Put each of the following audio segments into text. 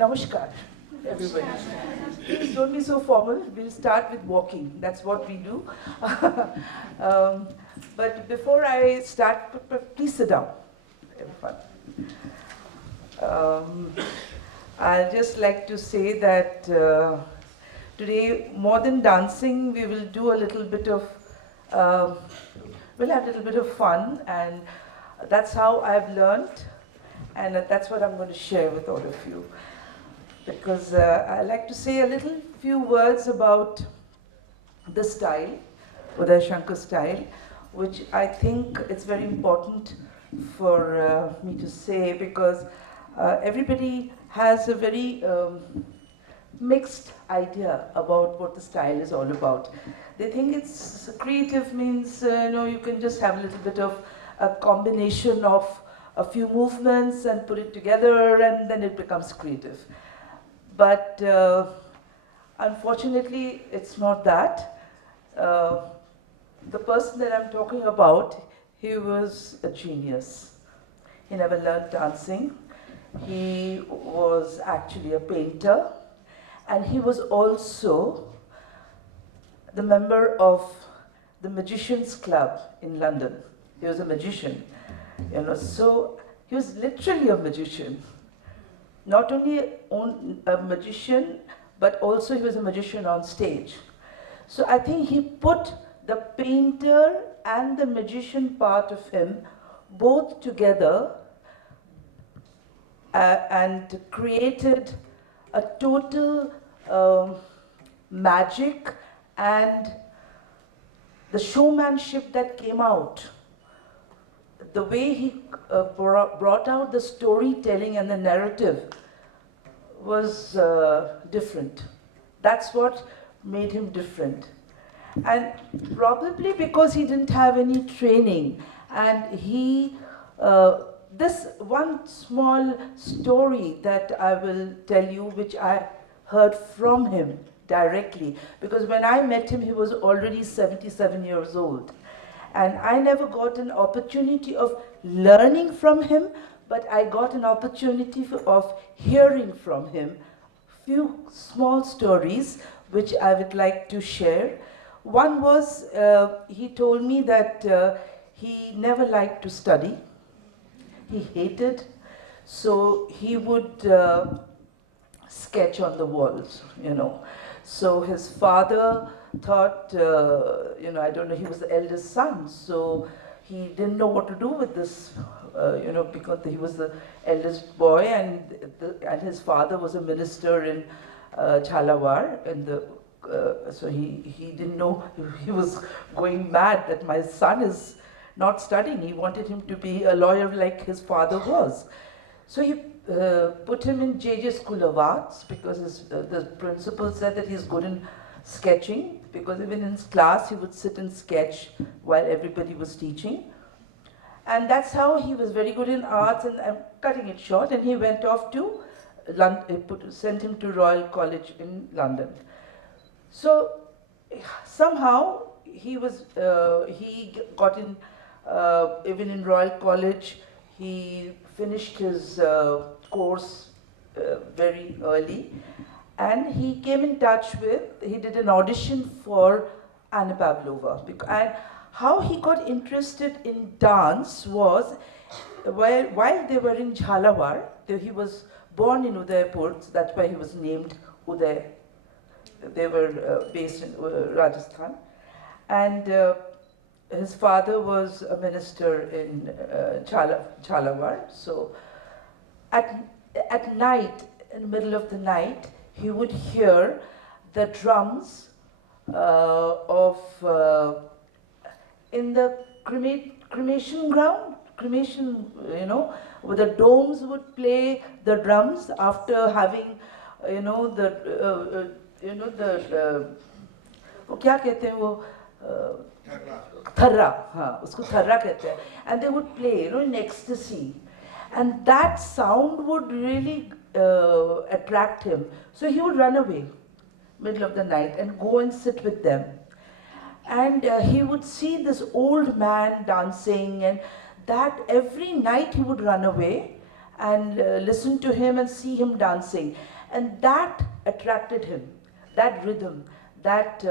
Namaskar, everybody. Please don't be so formal. We'll start with walking. That's what we do. But before I start, please sit down, everyone. I'd just like to say that today, more than dancing, we will do a little bit of, we'll have a little bit of fun, and that's how I've learned, and that's what I'm going to share with all of you. Because I like to say a little few words about the style, Uday Shankar style, which I think it's very important for me to say, because everybody has a very mixed idea about what the style is all about. They think it's creative means you can just have a little bit of a combination of a few movements and put it together, and then it becomes creative. But unfortunately, it's not that. The person that I'm talking about, he was a genius. He never learned dancing. He was actually a painter, and he was also the member of the Magicians Club in London. He was a magician, so he was literally a magician. Not only a magician, but also he was a magician on stage. So I think he put the painter and the magician part of him both together and created a total magic and the showmanship that came out. The way he brought out the storytelling and the narrative was different. That's what made him different. And probably because he didn't have any training, and he, this one small story that I will tell you, which I heard from him directly, because when I met him, he was already 77 years old. And I never got an opportunity of learning from him, but I got an opportunity of hearing from him few small stories which I would like to share. One was, he told me that he never liked to study. He hated, so he would sketch on the walls, So his father thought, I don't know, he was the eldest son, so he didn't know what to do with this, because he was the eldest boy, and his father was a minister in Jhalawar, so he didn't know, he was going mad that my son is not studying. He wanted him to be a lawyer like his father was. So he put him in JJ School of Arts, because the principal said that he's good in sketching, because even in his class he would sit and sketch while everybody was teaching. And that's how he was very good in arts, and I'm cutting it short, and he went off to London, sent him to Royal College in London. So somehow he got in, even in Royal College, he finished his course very early, and he came in touch with, he did an audition for Anna Pavlova. And how he got interested in dance was, while they were in Jhalawar, he was born in Udaipur, so that's why he was named Uday. They were based in Rajasthan. And his father was a minister in Jhalawar. So at night, in the middle of the night, he would hear the drums in the cremation ground, where the domes would play the drums after having, वो क्या कहते हैं वो थर्रा, हाँ उसको थर्रा कहते हैं, and they would play, in ecstasy, and that sound would really attract him. So he would run away, middle of the night, and go and sit with them. And he would see this old man dancing, and that every night he would run away, and listen to him and see him dancing. And that attracted him, that rhythm, that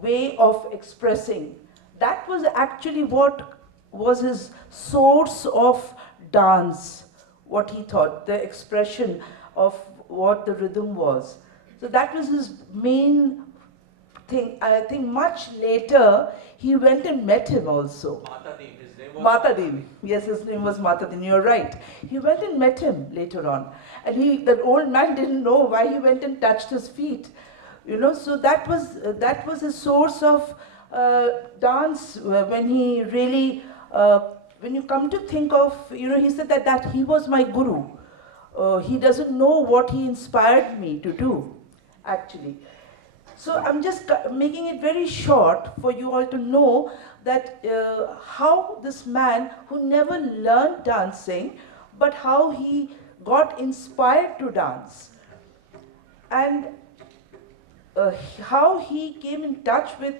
way of expressing. That was actually what was his source of dance, what he thought, the expression of what the rhythm was. So that was his main thing. I think much later, he went and met him also. His name was Mata Devi. Yes, his name was Mata Devi. You're right. He went and met him later on. And that old man didn't know why he went and touched his feet. You know, so that was his source of dance when he really, when you come to think of, you know, he said that he was my guru. He doesn't know what he inspired me to do, actually. So I'm just making it very short for you all to know that how this man who never learned dancing, but how he got inspired to dance. And how he came in touch with,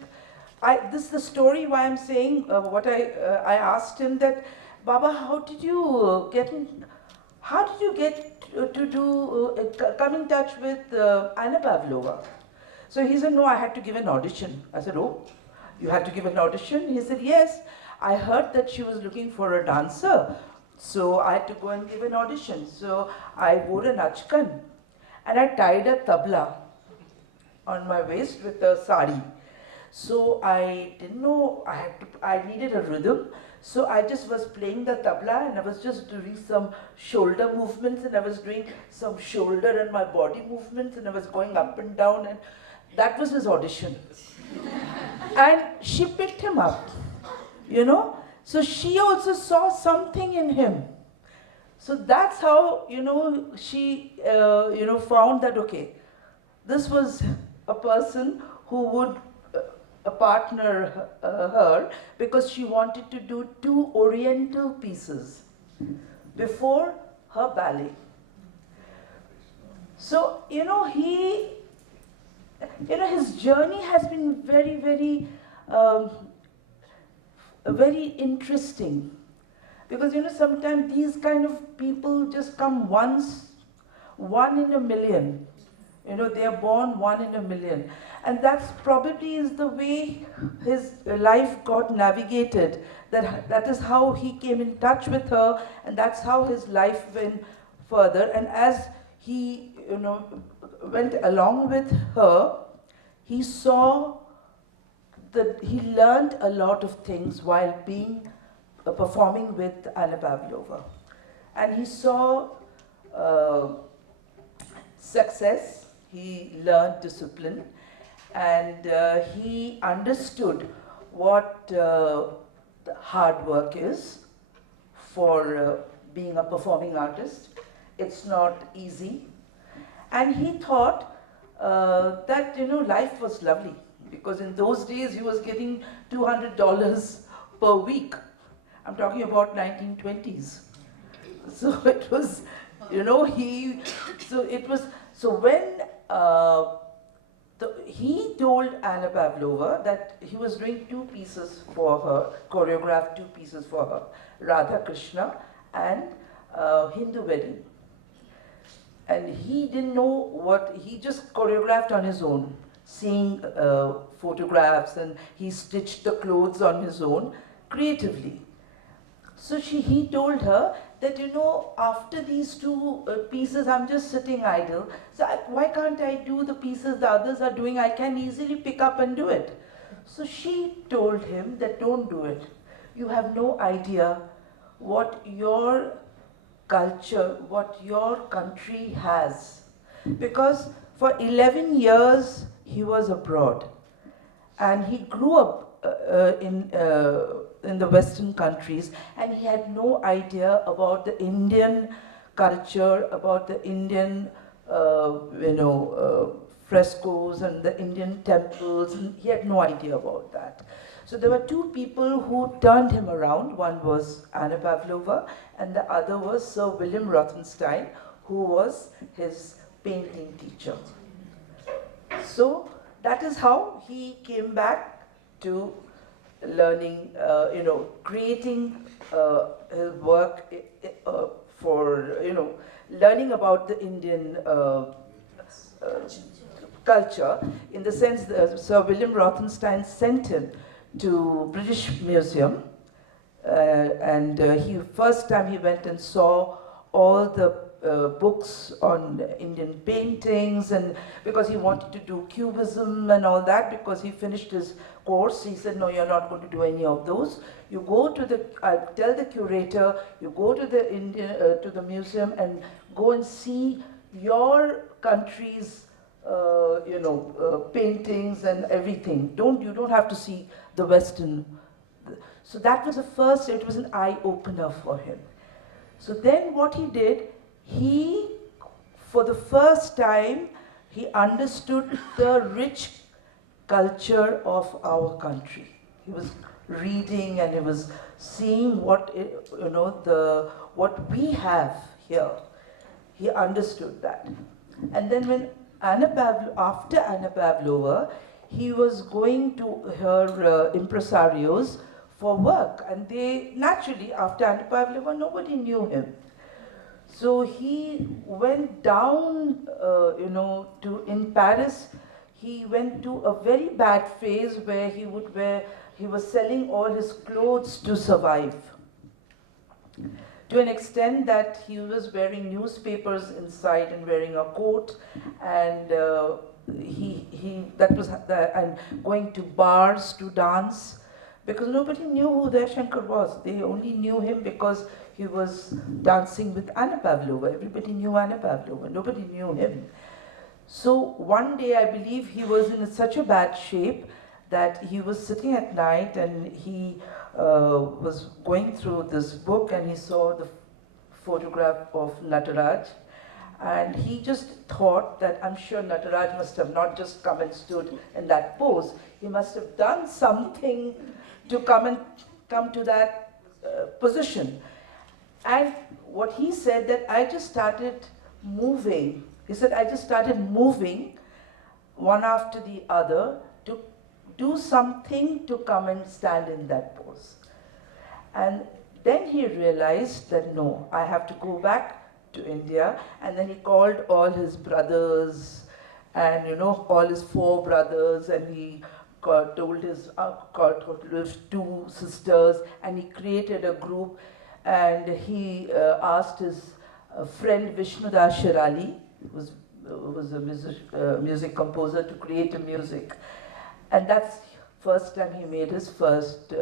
this is the story why I'm saying what I asked him that, Baba, how did you get to do, come in touch with Anna Pavlova? So he said, no, I had to give an audition. I said, oh, you had to give an audition? He said, yes, I heard that she was looking for a dancer. So I had to go and give an audition. So I wore an achkan and I tied a tabla on my waist with a sari. So I didn't know, I needed a rhythm. So I just was playing the tabla and I was just doing some shoulder movements and I was doing some shoulder and my body movements and I was going up and down, and that was his audition. And she picked him up, you know. So she also saw something in him. So that's how, you know, she, you know, found that, okay, this was a person who would partner her, because she wanted to do 2 oriental pieces before her ballet. So, you know, his journey has been very, very interesting. Because, you know, sometimes these kind of people just come once, 1 in a million. You know, they are born 1 in a million. And that's probably is the way his life got navigated. That is how he came in touch with her, and that's how his life went further. And as he, you know, went along with her, he saw that he learned a lot of things while being performing with Anna Pavlova. And he saw success, he learned discipline, and he understood what the hard work is for being a performing artist. It's not easy. And he thought that, you know, life was lovely, because in those days he was getting $200 per week. I'm talking about 1920s. So it was, you know, so when he told Anna Pavlova that he was doing 2 pieces for her, choreographed 2 pieces for her, Radha Krishna and Hindu wedding. And he didn't know what, he just choreographed on his own, seeing photographs, and he stitched the clothes on his own, creatively. So he told her that, you know, after these 2 pieces, I'm just sitting idle. So why can't I do the pieces the others are doing? I can easily pick up and do it. So she told him that, don't do it. You have no idea what your culture, what your country has. Because for 11 years, he was abroad. And he grew up in the Western countries, and he had no idea about the Indian culture, about the Indian, frescoes and the Indian temples, and he had no idea about that. So there were 2 people who turned him around. One was Anna Pavlova, and the other was Sir William Rothenstein, who was his painting teacher. So that is how he came back to learning, creating his work for, learning about the Indian culture, in the sense that Sir William Rothenstein sent him to British Museum, and first time he went and saw all the books on Indian paintings, and because he wanted to do cubism and all that, because he finished his course, he said, no, you're not going to do any of those. You go to the, I'll tell the curator, you go to the museum and go and see your country's paintings and everything. You don't have to see the Western. So that was the first, it was an eye-opener for him. So then what he did, for the first time, he understood the rich culture of our country. He was reading and he was seeing what, what we have here. He understood that. And then when after Anna Pavlova, he was going to her impresarios for work, and they naturally, after Anna Pavlova, nobody knew him. So he went down, in Paris. He went to a very bad phase where he was selling all his clothes to survive, to an extent that he was wearing newspapers inside and wearing a coat, and and going to bars to dance, because nobody knew who Uday Shankar was. They only knew him because he was dancing with Anna Pavlova. Everybody knew Anna Pavlova. Nobody knew him. So one day, I believe he was in such a bad shape that he was sitting at night and he was going through this book and he saw the photograph of Nataraj. And he just thought that I'm sure Nataraj must have not just come and stood in that pose. He must have done something to come to that position. And what he said, that I just started moving. He said, I just started moving one after the other to do something to come and stand in that pose. And then he realized that no, I have to go back to India. And then he called all his brothers and all his 4 brothers, and he told his two sisters, and he created a group, and he asked his friend Vishnudas Shirali, who was a music composer, to create a music. And that's first time he made his first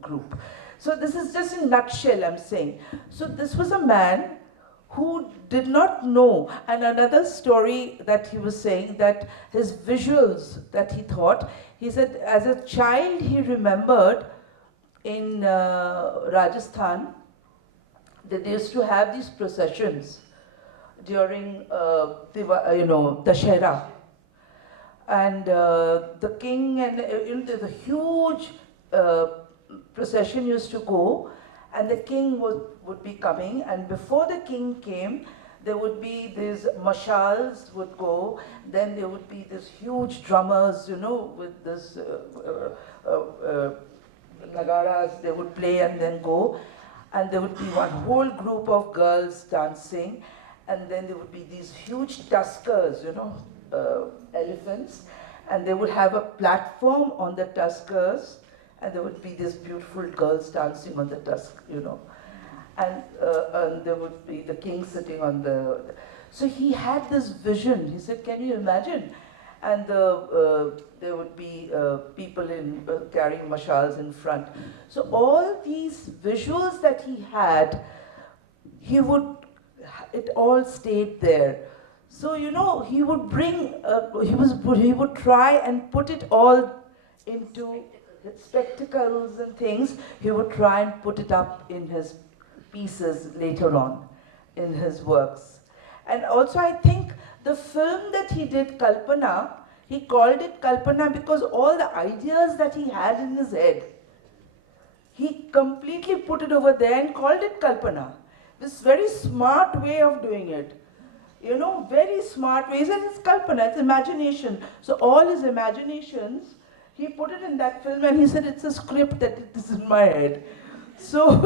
group. So this is just in a nutshell, I'm saying. So this was a man who did not know. And another story that he was saying, that his visuals that he thought, he said as a child he remembered in Rajasthan that they used to have these processions during Dashera. And the king and the huge procession used to go, and the king would be coming, and before the king came, there would be these mashals would go, then there would be this huge drummers, with this nagaras, they would play and then go, and there would be one whole group of girls dancing, and then there would be these huge tuskers, elephants, and they would have a platform on the tuskers, and there would be these beautiful girls dancing on the tusk, and there would be the king sitting on the. So he had this vision. He said, "Can you imagine?" And there would be people carrying mashals in front. So all these visuals that he had, it all stayed there. So he would bring, he would try and put it all into spectacles and things. He would try and put it up in his pieces later on, in his works. And also I think the film that he did, Kalpana, he called it Kalpana because all the ideas that he had in his head, he completely put it over there and called it Kalpana. This very smart way of doing it. Very smart way. He said it's Kalpana, it's imagination. So all his imaginations, he put it in that film, and he said it's a script that is in my head. So,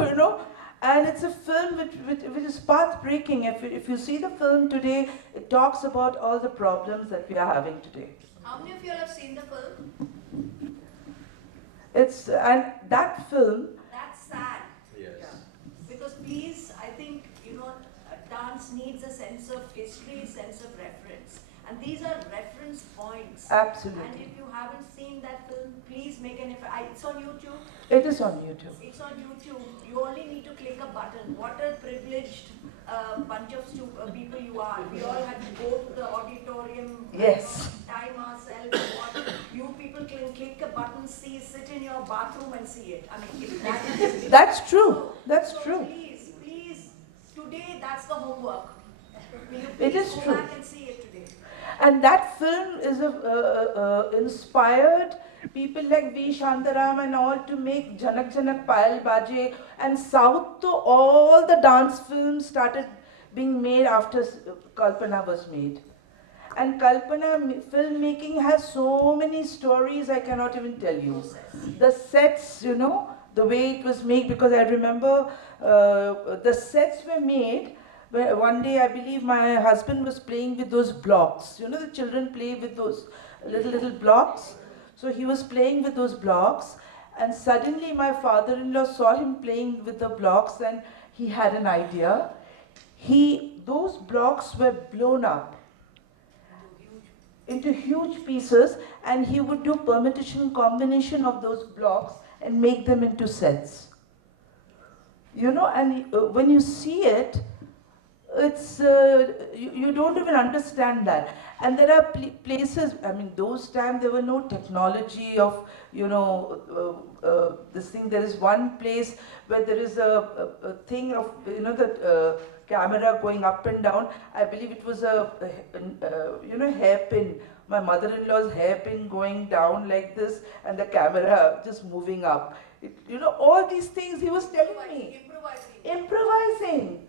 And it's a film which is path-breaking. If you see the film today, it talks about all the problems that we are having today. How many of you have seen the film? And that film... That's sad. Yes. Yeah. Because please, I think, dance needs a sense of history, sense of reference. And these are reference points. Absolutely. And if you haven't seen that film, please make an effort. It's on YouTube. It is on YouTube. It's on YouTube. You only need to click a button. What a privileged bunch of people you are. We all had to go to the auditorium. Yes. Time ourselves. You people can click a button, sit in your bathroom and see it. I mean, if that is That's true. That's true. Please, today that's the homework. Will you It please is go true. back and see it today? And that film is inspired people like V. Shantaram and all to make Janak Janak Payal Baje, and South to all the dance films started being made after Kalpana was made. And Kalpana filmmaking has so many stories I cannot even tell you. The sets, the way it was made, because I remember the sets were made. One day, I believe my husband was playing with those blocks. The children play with those little blocks. So he was playing with those blocks, and suddenly my father-in-law saw him playing with the blocks, and he had an idea. Those blocks were blown up into huge pieces, and he would do permutation combination of those blocks and make them into sets. And when you see it, it's you don't even understand that. And there are places, I mean, those times there were no technology of, this thing. There is one place where there is a thing of, the camera going up and down. I believe it was a hairpin. My mother-in-law's hairpin going down like this, and the camera just moving up. All these things he was telling me. Improvising.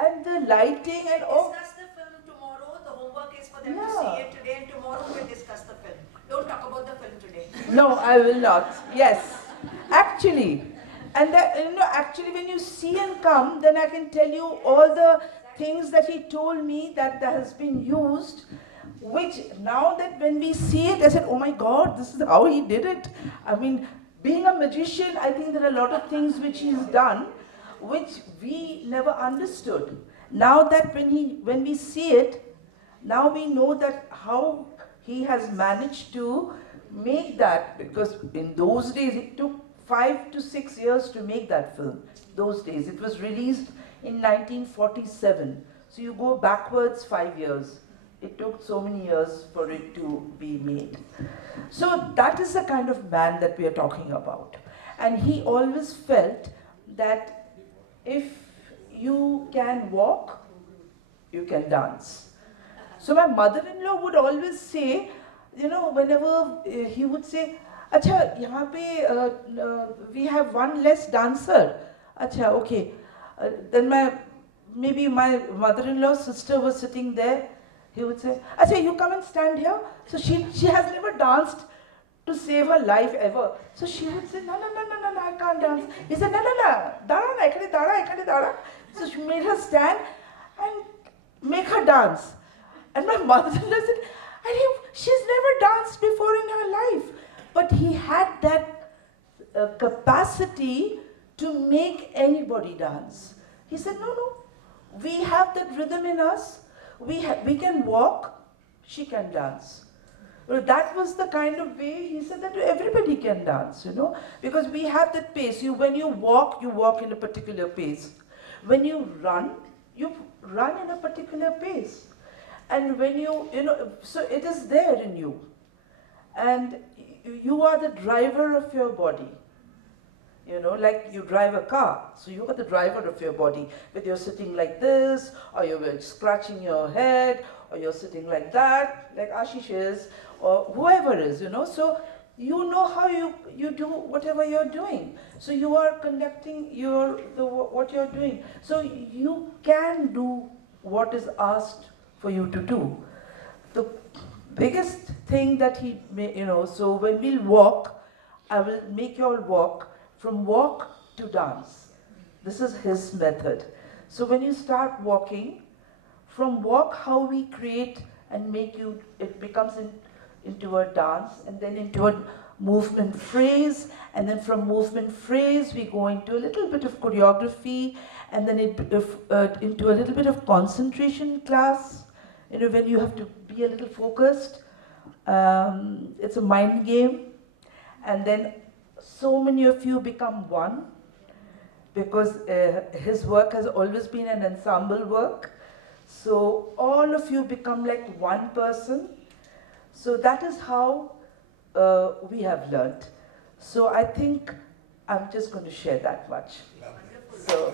And the lighting and all. Discuss the film tomorrow. The homework is for them to see it today, and tomorrow we'll discuss the film. Don't talk about the film today. No, I will not. Yes, actually. And actually when you see and come, then I can tell you all the things that he told me that has been used, which now that when we see it, I said, oh my God, this is how he did it. I mean, being a magician, I think there are a lot of things which he's done which we never understood. Now that when we see it, now we know that how he has managed to make that, because in those days it took 5 to 6 years to make that film. Those days it was released in 1947, so you go backwards 5 years. It took so many years for it to be made. So that is the kind of man that we are talking about. And he always felt that if you can walk, you can dance. So my mother-in-law would always say, whenever he would say, Acha, yahan pe, we have one less dancer. Acha, okay. Then maybe my mother-in-law's sister was sitting there. He would say, Acha, you come and stand here. So she has never danced to save her life ever. So she would say, no, I can't dance. He said, no, dara. So she made her stand and make her dance. And my mother-in-law said, she's never danced before in her life. But he had that capacity to make anybody dance. He said, no, we have that rhythm in us. We can walk, she can dance. Well, that was the kind of way he said that everybody can dance, because we have that pace. When you walk in a particular pace. When you run in a particular pace. And when so it is there in you. And you are the driver of your body. Like you drive a car, so you are the driver of your body. Whether you're sitting like this, or you're scratching your head, or you're sitting like that, like Ashish is, or whoever is, So you know how you do whatever you're doing. So you are conducting what you're doing. So you can do what is asked for you to do. The biggest thing that he, so when we'll walk, I will make you all walk, from walk to dance. This is his method. So when you start walking, from walk how we create and make you, it becomes into a dance and then into a movement phrase, and then from movement phrase we go into a little bit of choreography, and then into a little bit of concentration class, you know, when you have to be a little focused. It's a mind game, and then so many of you become one, because his work has always been an ensemble work. So all of you become like one person. So that is how we have learnt. So I think I'm just going to share that much. So.